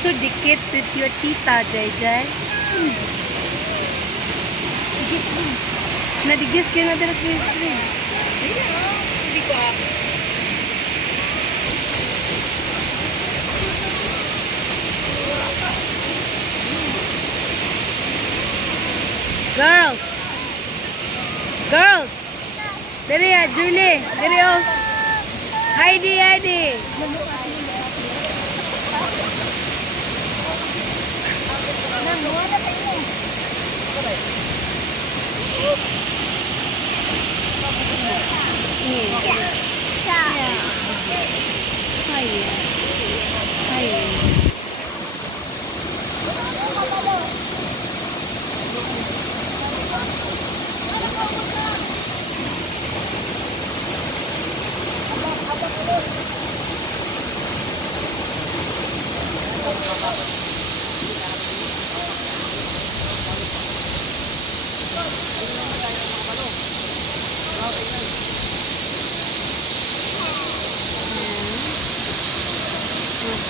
so dikit with your tita, Jai. Nadigis ka na dala sa screen. Hindi ko ako. Girls! Girls! Dali ya, Julie! Dali oh! Heidi!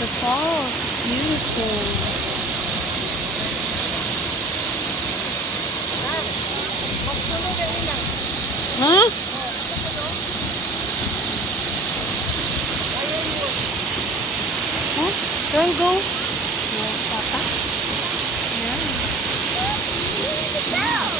The fall is beautiful. Huh? Huh? Don't go. No, Papa. Yeah. Cold. Sit down.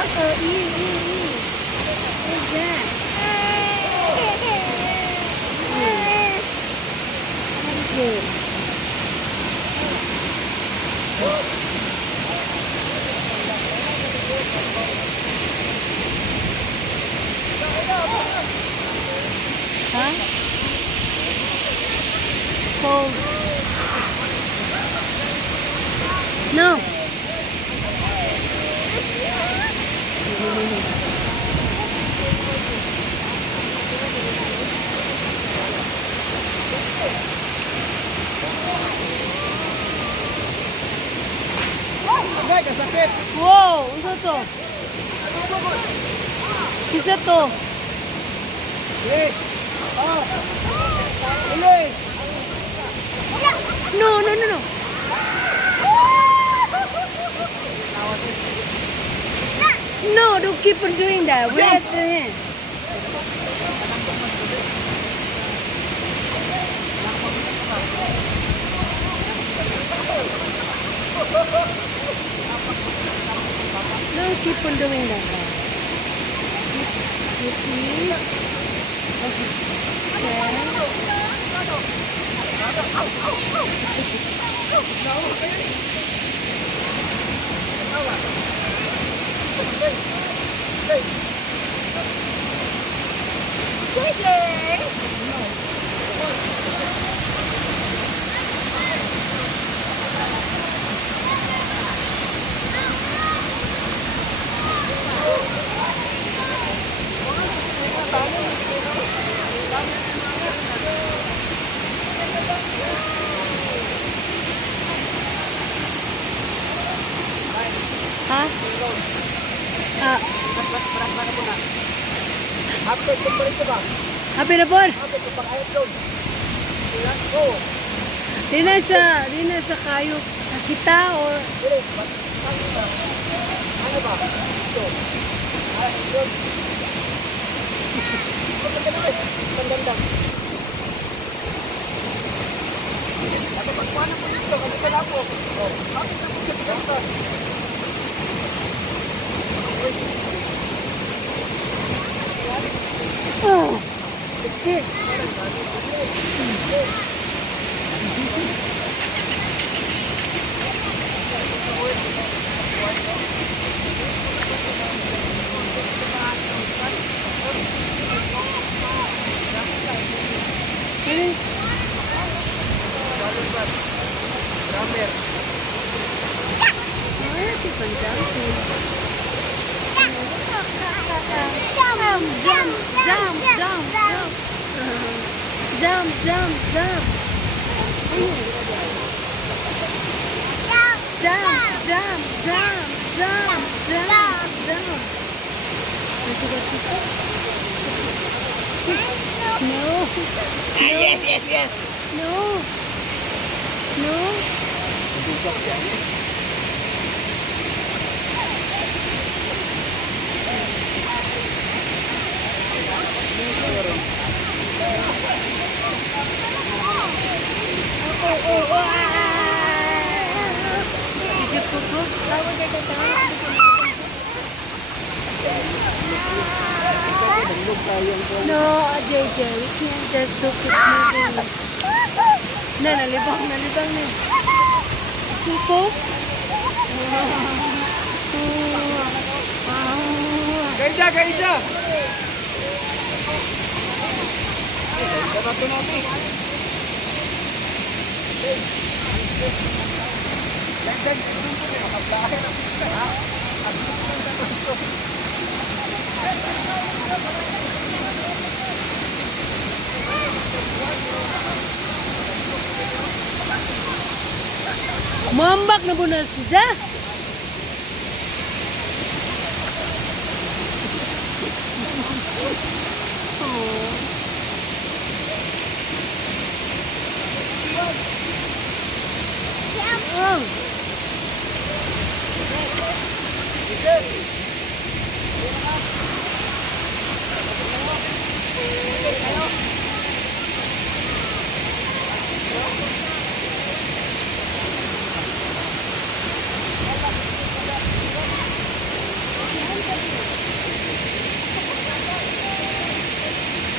Uh-oh, ew. What's that? Huh? Cold. No. Agay, kasakit. Wow, isa to. Isa to. Yes. Ah. Uloy. No, no, no, no. No, don't keep on doing that. Where at the hand? Don't keep on doing that. You see? Ha? Ah, Happy kumpare ko ba? happy na po. Happy ko pang ayot doon. Oh. Di na sa kayo kita or Ano ba? Ito. Ah, doon. Paganda. Ako pagkuhanan mo dito, ano sa lapo? Oh, bakit na po sa tigasan? oh, shit. Really? Gramer. Ah, si Panjang. Jump, jump, jump, jump, jump. Jump, jump, jump. Jump, jump, jump, jump, jump, jump. Nanti dah tutup. No. Ah, yes. No. No. Did you poo-poo? No, JJ, we can't just do it moving. Na, nalibang na. Poo-poo? Kaisa! Dapat natin. Mambak na po na siya. Oh.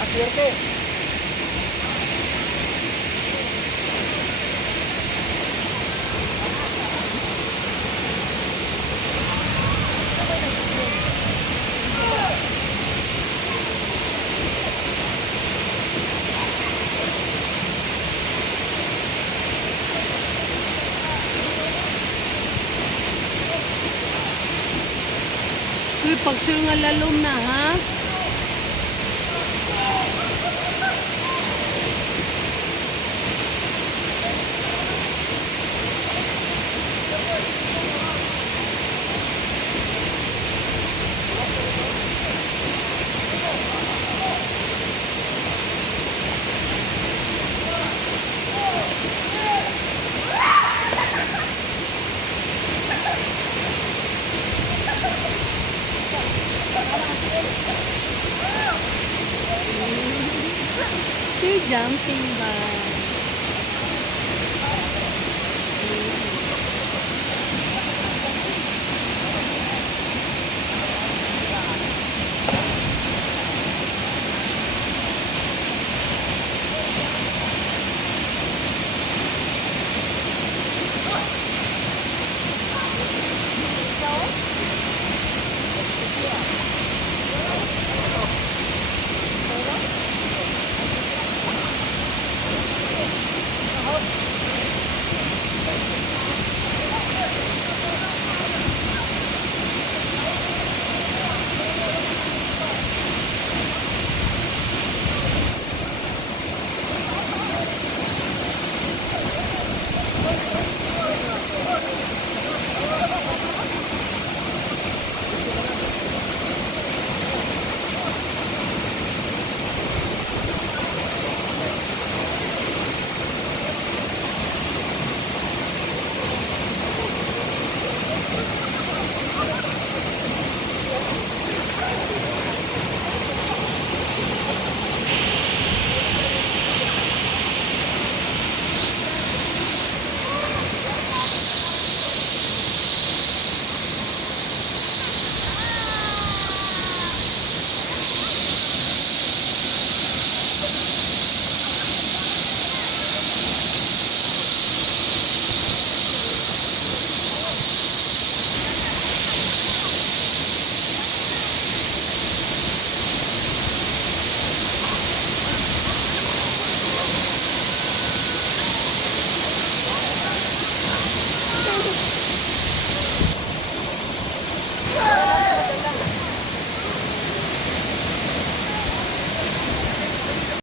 Aswerte. Uy, pagsul nga lalom na, ha? You're jumping ba?